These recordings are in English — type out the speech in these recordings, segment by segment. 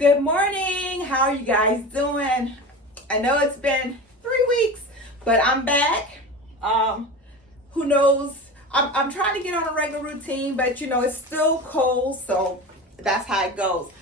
Good morning. How are you guys doing? I know it's been 3 weeks, but I'm back. Who knows? I'm trying to get on a regular routine, but it's still cold, so that's how it goes.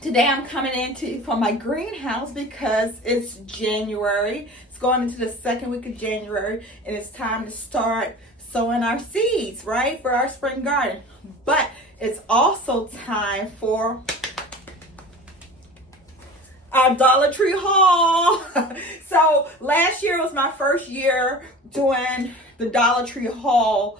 Today I'm coming into from my greenhouse because it's January. It's going into the second week of January, and it's time to start sowing our seeds, right, for our spring garden. But it's also time for our Dollar Tree haul. So last year was my first year doing the Dollar Tree haul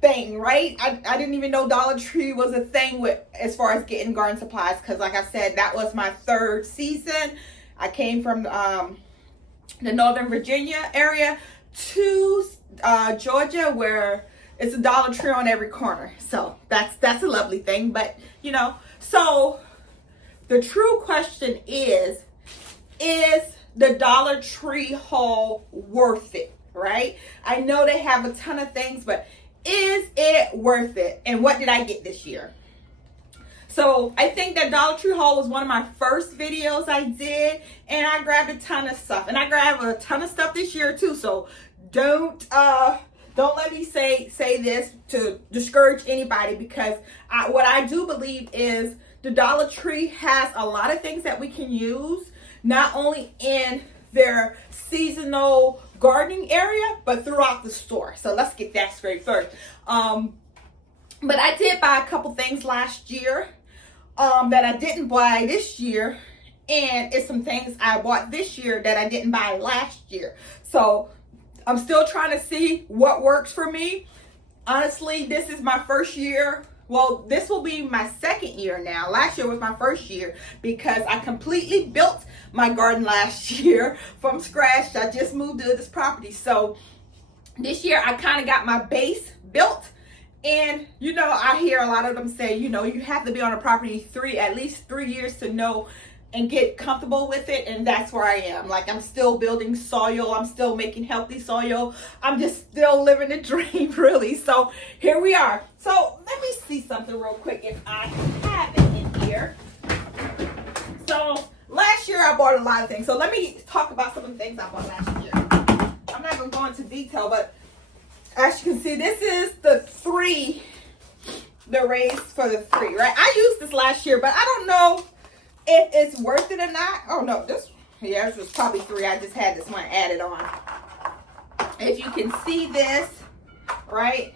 thing, right? I didn't even know Dollar Tree was a thing with as far as getting garden supplies, because like I said, that was my third season. I came from the Northern Virginia area to Georgia, where it's a Dollar Tree on every corner. So that's a lovely thing. But so the true question is the Dollar Tree haul worth it, right? I know they have a ton of things, but is it worth it? And what did I get this year? So I think that Dollar Tree haul was one of my first videos I did, and I grabbed a ton of stuff. And I grabbed a ton of stuff this year too, so don't let me say this to discourage anybody, because what I do believe is the Dollar Tree has a lot of things that we can use, not only in their seasonal gardening area, but throughout the store. So let's get that straight first. But I did buy a couple things last year that I didn't buy this year, and it's some things I bought this year that I didn't buy last year. So I'm still trying to see what works for me. Honestly, this is my first year. Well, this will be my second year now. Last year was my first year because I completely built my garden last year from scratch. I just moved to this property. So this year I kind of got my base built. And, I hear a lot of them say, you have to be on a property at least 3 years to know and get comfortable with it. And that's where I am. Like, I'm still building soil. I'm still making healthy soil. I'm just still living the dream, really. So here we are. So let me see something real quick if I have it in here. So last year I bought a lot of things. So let me talk about some of the things I bought last year. I'm not going to go into detail, but as you can see, this is the raise for the 3, right? I used this last year, but I don't know if it's worth it or not. Oh no, this was probably 3. I just had this one added on. If you can see this, right?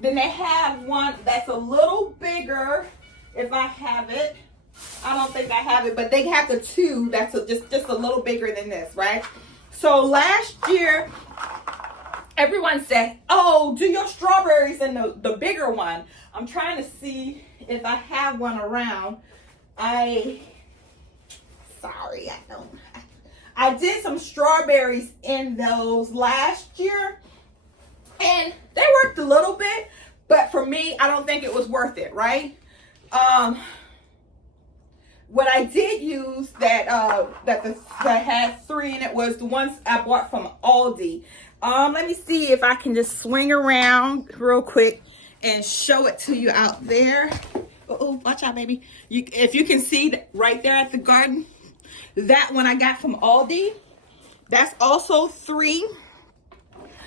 Then they have one that's a little bigger. If I have it, I don't think I have it, but they have the 2 that's just a little bigger than this, right? So last year, everyone said, "Oh, do your strawberries in the bigger one." I'm trying to see if I have one around. I don't. I did some strawberries in those last year, and they worked a little bit, but for me, I don't think it was worth it, right? What I did use that had 3 in it was the ones I bought from Aldi. Let me see if I can just swing around real quick and show it to you out there. Oh, watch out, baby. If you can see right there at the garden, that one I got from Aldi. That's also 3.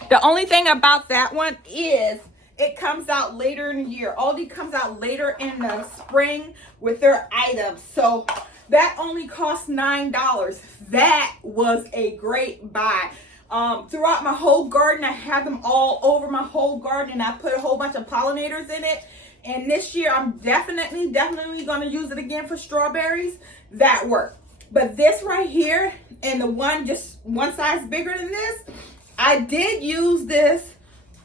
The only thing about that one is it comes out later in the year. Aldi comes out later in the spring with their items. So that only cost $9. That was a great buy. Throughout my whole garden, I have them all over my whole garden, and I put a whole bunch of pollinators in it. And this year, I'm definitely going to use it again for strawberries. That worked. But this right here, and the one just one size bigger than this, I did use this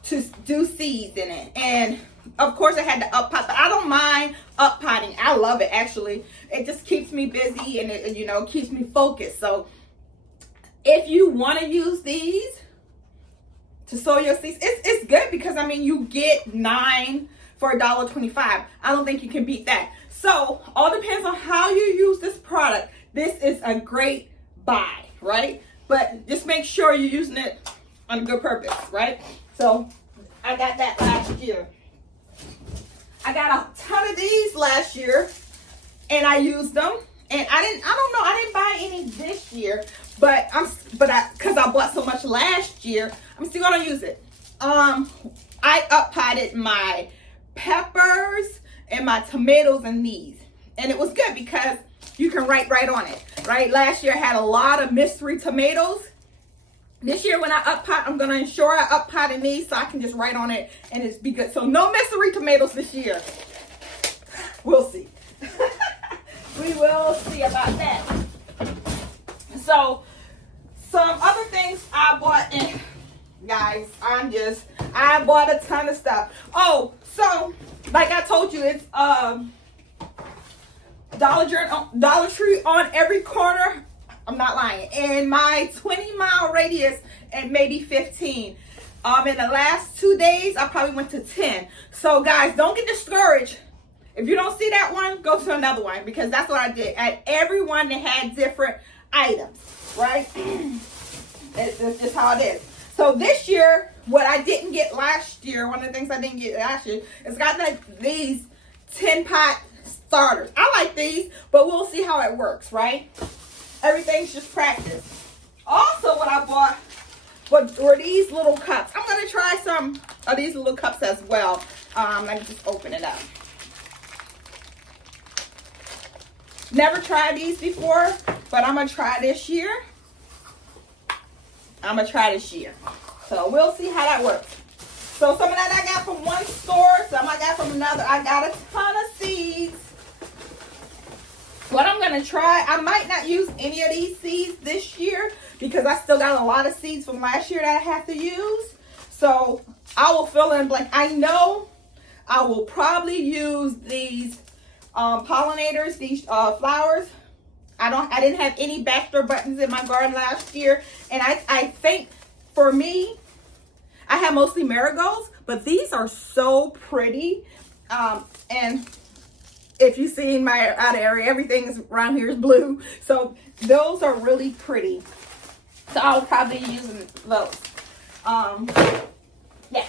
to do seeds in it. And of course, I had to up pot, but I don't mind up potting. I love it, actually. It just keeps me busy, and it keeps me focused. So if you want to use these to sow your seeds, it's good, because you get 9 for $1.25. I don't think you can beat that. So all depends on how you use this product. This is a great buy, right? But just make sure you're using it on a good purpose, right? So I got that last year. I got a ton of these last year, and I used them. And I didn't buy any this year, but because I bought so much last year, I'm still gonna use it. I up potted my peppers and my tomatoes in these, and it was good because you can write right on it. Right, last year I had a lot of mystery tomatoes. This year when I up pot, I'm gonna ensure I up pot in these so I can just write on it and it's be good. So no mystery tomatoes this year. We'll see. We will see about that. So some other things I bought, and guys, I bought a ton of stuff. Oh, so like I told you, it's Dollar Tree on every corner. I'm not lying. In my 20-mile radius and maybe 15. In the last 2 days, I probably went to 10. So guys, don't get discouraged. If you don't see that one, go to another one, because that's what I did. At every one, they had different items, right? It's just how it is. So this year, what I didn't get last year, one of the things I didn't get last year, is got these 10-pot starters. I like these, but we'll see how it works, right? Everything's just practice. Also, what I bought were these little cups. I'm going to try some of these little cups as well. Let me just open it up. Never tried these before, but I'm going to try this year. So we'll see how that works. So some of that I got from one store, some I got from another. I got a ton of seeds. What I'm going to try, I might not use any of these seeds this year because I still got a lot of seeds from last year that I have to use. So I will fill in blank. I know I will probably use these pollinators, these flowers. I didn't have any backdoor buttons in my garden last year. And I think for me, I have mostly marigolds, but these are so pretty. And if you see in my out area, everything is around here is blue. So those are really pretty. So I'll probably be using those. Yeah.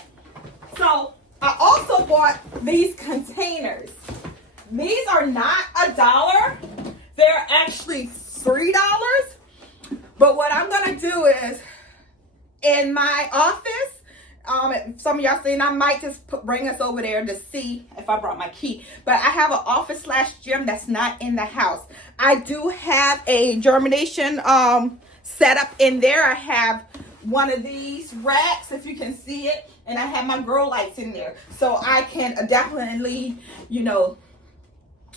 So I also bought these containers. These are not $1. They're actually $3. But what I'm going to do is, in my office, some of y'all seen, I might just bring us over there to see if I brought my key. But I have an office / gym that's not in the house. I do have a germination setup in there. I have one of these racks, if you can see it. And I have my grow lights in there. So I can definitely,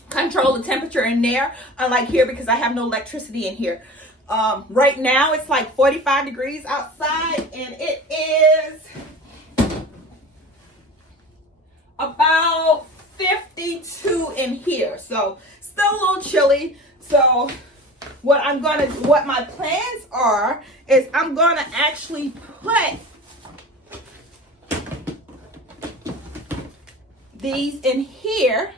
control the temperature in there, unlike here, because I have no electricity in here. Right now it's like 45 degrees outside, and it is about 52 in here, so still a little chilly. So what my plans are is I'm gonna actually put these in here,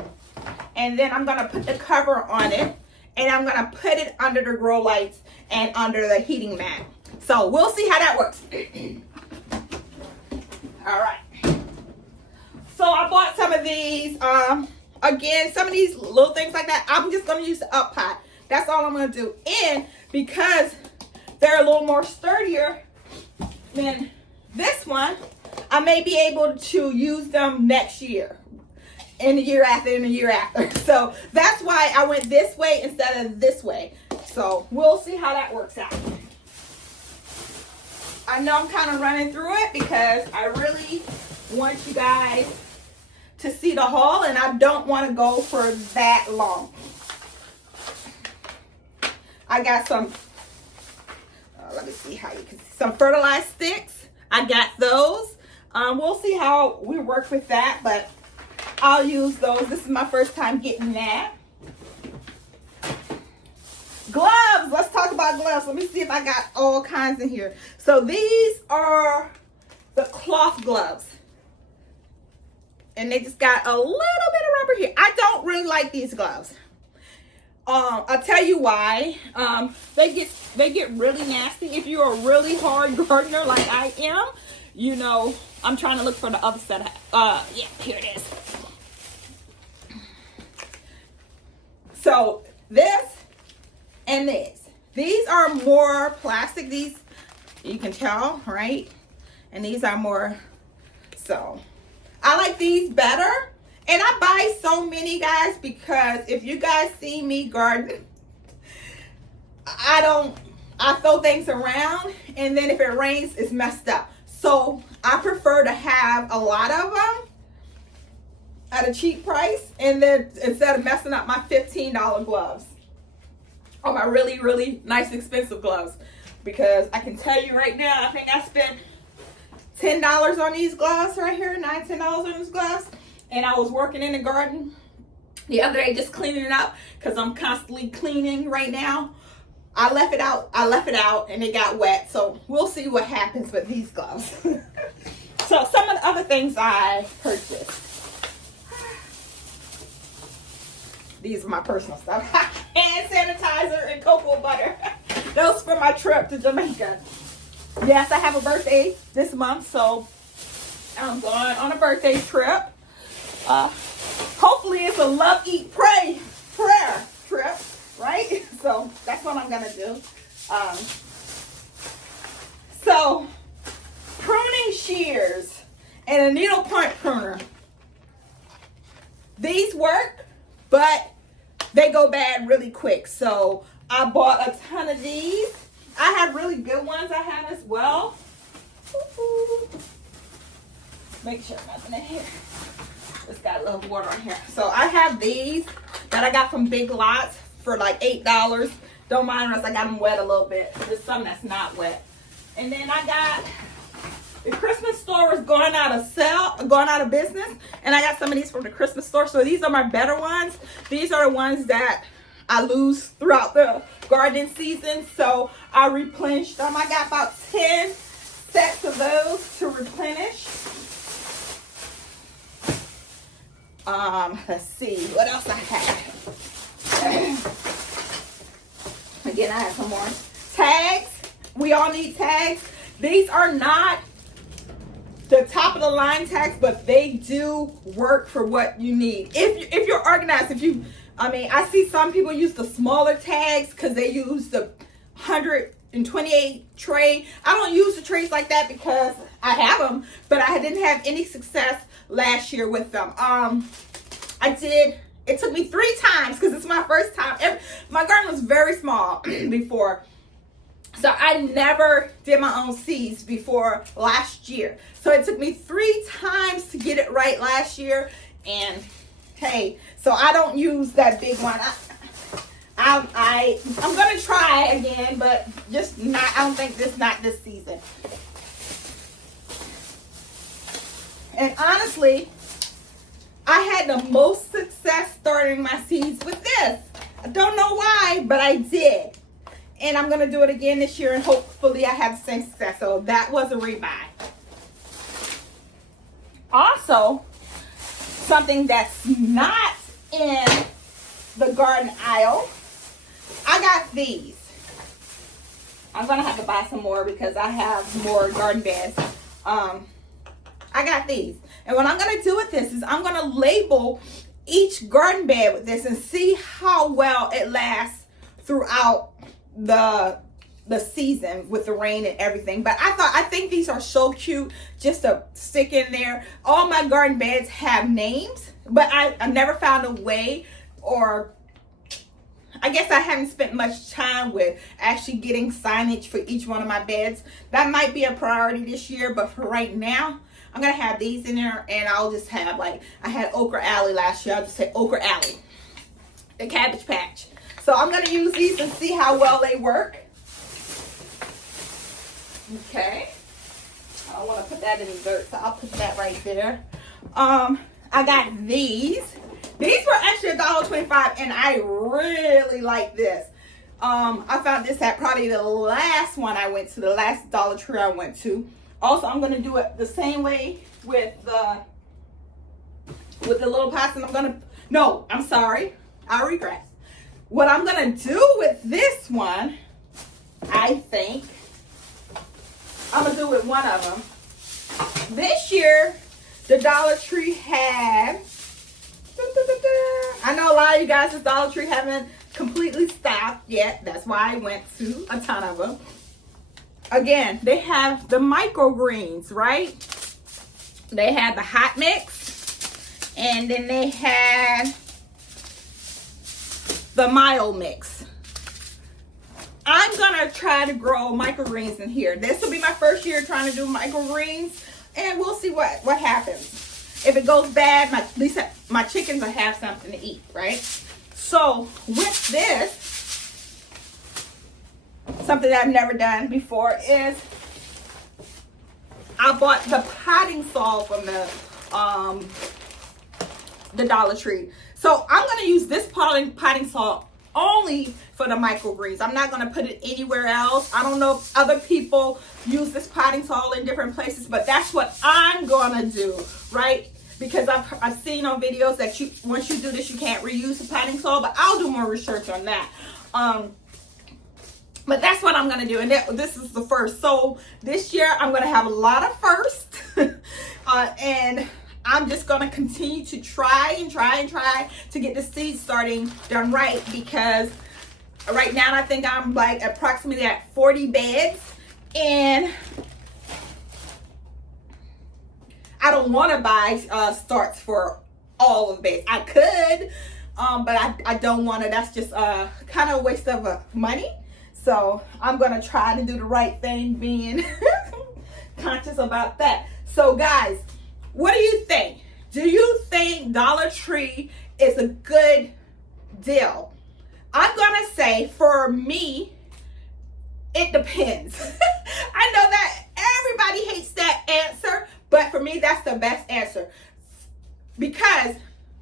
and then I'm gonna put the cover on it, and I'm gonna put it under the grow lights and under the heating mat. So we'll see how that works. All right. So I bought some of these. Again, some of these little things like that, I'm just gonna use the up pot. That's all I'm gonna do. And because they're a little more sturdier than this one, I may be able to use them next year, and the year after, and the year after. So that's why I went this way instead of this way. So we'll see how that works out. I know I'm kind of running through it because I really want you guys to see the haul, and I don't want to go for that long. I got some, let me see how you can see, some fertilized sticks. I got those. We'll see how we work with that, but I'll use those. This is my first time getting that. Gloves. Let's talk about gloves. Let me see if I got all kinds in here. So these are the cloth gloves. And they just got a little bit of rubber here. I don't really like these gloves. I'll tell you why. They get really nasty. If you're a really hard gardener like I am, I'm trying to look for the other set of, yeah, here it is. So this and this. These are more plastic. These, you can tell, right? And these are more, so I like these better. And I buy so many, guys, because if you guys see me garden, I throw things around, and then if it rains, it's messed up. So I prefer to have a lot of them at a cheap price, and then instead of messing up my $15 gloves or my really, really nice expensive gloves. Because I can tell you right now, I think I spent $10 on these gloves right here, $10 on these gloves. And I was working in the garden the other day just cleaning it up because I'm constantly cleaning right now. I left it out and it got wet. So we'll see what happens with these gloves. So some of the other things I purchased. These are my personal stuff. Hand sanitizer and cocoa butter. Those for my trip to Jamaica. Yes, I have a birthday this month, so I'm going on a birthday trip. Hopefully it's a love, eat, pray, prayer trip, right? So that's what I'm gonna do. So pruning shears and a needle point pruner. These work, but they go bad really quick. So I bought a ton of these. I have really good ones I have as well. Make sure nothing in here. It's got a little water on here. So I have these that I got from Big Lots for like $8. Don't mind unless I got them wet a little bit. There's some that's not wet. And then I got, the Christmas store is going out of business. And I got some of these from the Christmas store. So these are my better ones. These are the ones that I lose throughout the gardening season. So I replenished them. I got about 10 sets of those to replenish. Let's see what else I have. Again, I have some more tags. We all need tags. These are not the top of the line tags, but they do work for what you need. If you're organized, I see some people use the smaller tags because they use the 128 tray. I don't use the trays like that because I have them, but I didn't have any success last year with them. It took me 3 times because it's my first time. My garden was very small before. So I never did my own seeds before last year. So it took me 3 times to get it right last year. And hey, so I don't use that big one. I'm gonna try again, but just not. I don't think not this season. And honestly, I had the most success starting my seeds with this. I don't know why, but I did. And I'm gonna do it again this year, and hopefully I have the same success. So that was a rebuy. Also, something that's not in the garden aisle, I got these. I'm gonna have to buy some more because I have more garden beds. I got these. And what I'm gonna do with this is I'm gonna label each garden bed with this and see how well it lasts throughout the season with the rain and everything. But I think these are so cute just to stick in there. All my garden beds have names, but I never found a way, or I guess I haven't spent much time with actually getting signage for each one of my beds. That might be a priority this year, but for right now, I'm gonna have these in there, and I'll just have, like, I had Okra Alley last year. I'll just say Okra Alley, the Cabbage Patch. So I'm gonna use these and see how well they work. Okay. I don't want to put that in the dirt, so I'll put that right there. I got these. These were actually $1.25, and I really like this. I found this at probably the last one I went to, the last Dollar Tree I went to. Also, I'm gonna do it the same way with the little pots, and I'm sorry, I regret. What I'm gonna do with this one, I think, I'm gonna do with one of them. This year, the Dollar Tree had, I I know a lot of you guys at Dollar Tree haven't completely stopped yet. That's why I went to a ton of them. Again, they have the microgreens, right? They had the hot mix, and then they had the mild mix. I'm gonna try to grow microgreens in here. This will be my first year trying to do microgreens, and we'll see what happens. If it goes bad, at least my chickens will have something to eat, right? So with this, something that I've never done before is I bought the potting soil from the Dollar Tree. So I'm gonna use this potting soil only for the microgreens. I'm not gonna put it anywhere else. I don't know if other people use this potting soil in different places, but that's what I'm gonna do, right? Because I've seen on videos that once you do this, you can't reuse the potting soil, but I'll do more research on that. But that's what I'm gonna do, and this is the first. So this year I'm gonna have a lot of firsts, and I'm just gonna continue to try to get the seed starting done right, because right now I think I'm like approximately at 40 beds, and I don't want to buy starts for all of the beds. I could, but I don't want to. That's just kind of a waste of money. So I'm gonna try to do the right thing, being conscious about that. So guys, what do you think? Do you think Dollar Tree is a good deal? I'm gonna say, for me, it depends. I know that everybody hates that answer, but for me, that's the best answer. Because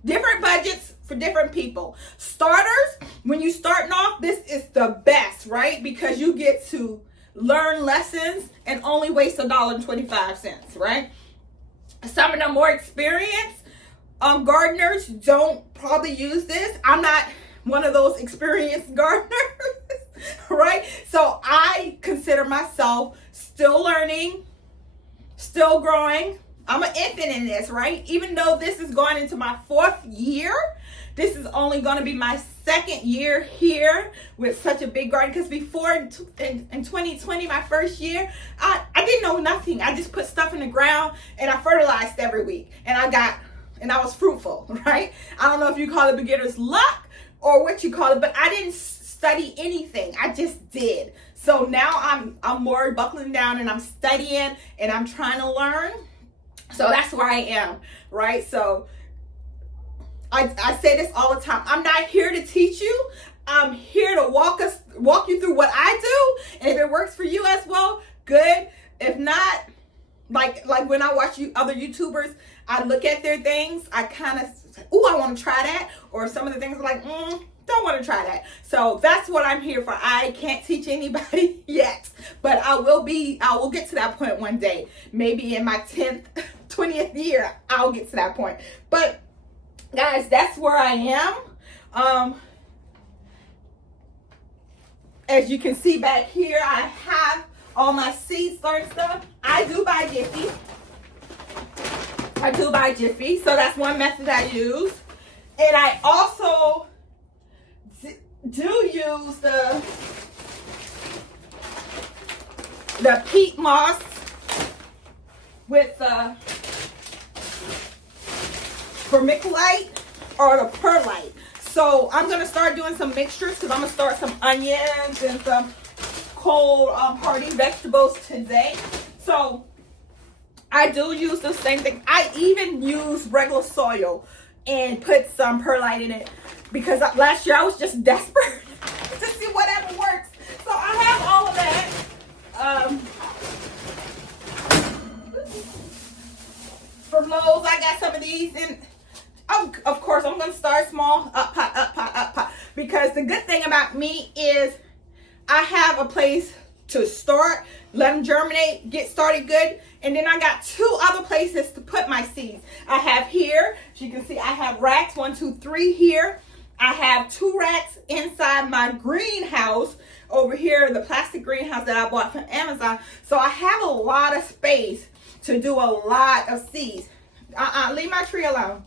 different budgets for different people. Starters, when you're starting off, this is the best, right? Because you get to learn lessons and only waste $1.25, right? Some of the more experienced gardeners don't probably use this. I'm not one of those experienced gardeners, right? So I consider myself still learning, still growing. I'm an infant in this, right? Even though this is going into my 4th year, this is only going to be my 2nd year here with such a big garden. Because before in 2020, my first year, I didn't know nothing. I just put stuff in the ground and I fertilized every week, and I was fruitful, right? I don't know if you call it beginner's luck or what you call it, but I didn't study anything. I just did. So now I'm more buckling down and I'm studying and I'm trying to learn. So that's where I am, right? So I say this all the time. I'm not here to teach you. I'm here to walk you through what I do. And if it works for you as well, good. If not, like when I watch other YouTubers, I look at their things. I kind of, I want to try that. Or some of the things are like, don't want to try that. So that's what I'm here for. I can't teach anybody yet, but I will get to that point one day. Maybe in my 10th, 20th year, I'll get to that point. But guys, that's where I am. As you can see back here, I have all my seed starting stuff. I do buy Jiffy. So that's one method I use. And I also do use the peat moss with the vermiculite or the perlite. So I'm gonna start doing some mixtures, because I'm gonna start some onions and some cold hardy vegetables today. So I do use the same thing. I even use regular soil and put some perlite in it, because last year I was just desperate to see whatever works. So I have all of that. From Lowe's, I got some of these, and of course I'm going to start small, up pot, because the good thing about me is I have a place to start, let them germinate, get started good, and then I got 2 other places to put my seeds. I have here, as you can see, I have racks, 1, 2, 3 here. I have 2 racks inside my greenhouse over here, the plastic greenhouse that I bought from Amazon. So I have a lot of space to do a lot of seeds. Leave my tree alone.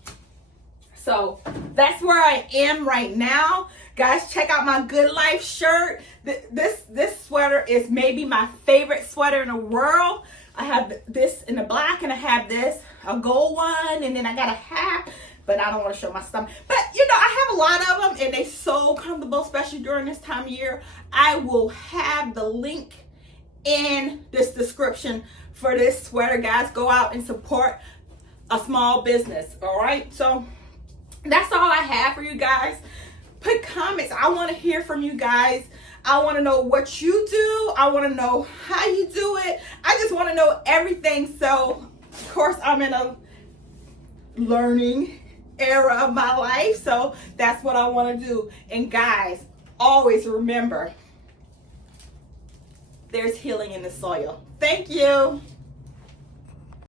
So that's where I am right now. Guys, check out my Good Life shirt. This sweater is maybe my favorite sweater in the world. I have this in the black, and I have this, a gold one, and then I got a hat, but I don't want to show my stomach. But, you know, I have a lot of them, and they're so comfortable, especially during this time of year. I will have the link in this description for this sweater. Guys, go out and support a small business, all right? So that's all I have for you guys. Put comments. I want to hear from you guys. I want to know what you do. I want to know how you do it. I just want to know everything. So, of course, I'm in a learning era of my life. So that's what I want to do. And guys, always remember, there's healing in the soil. Thank you.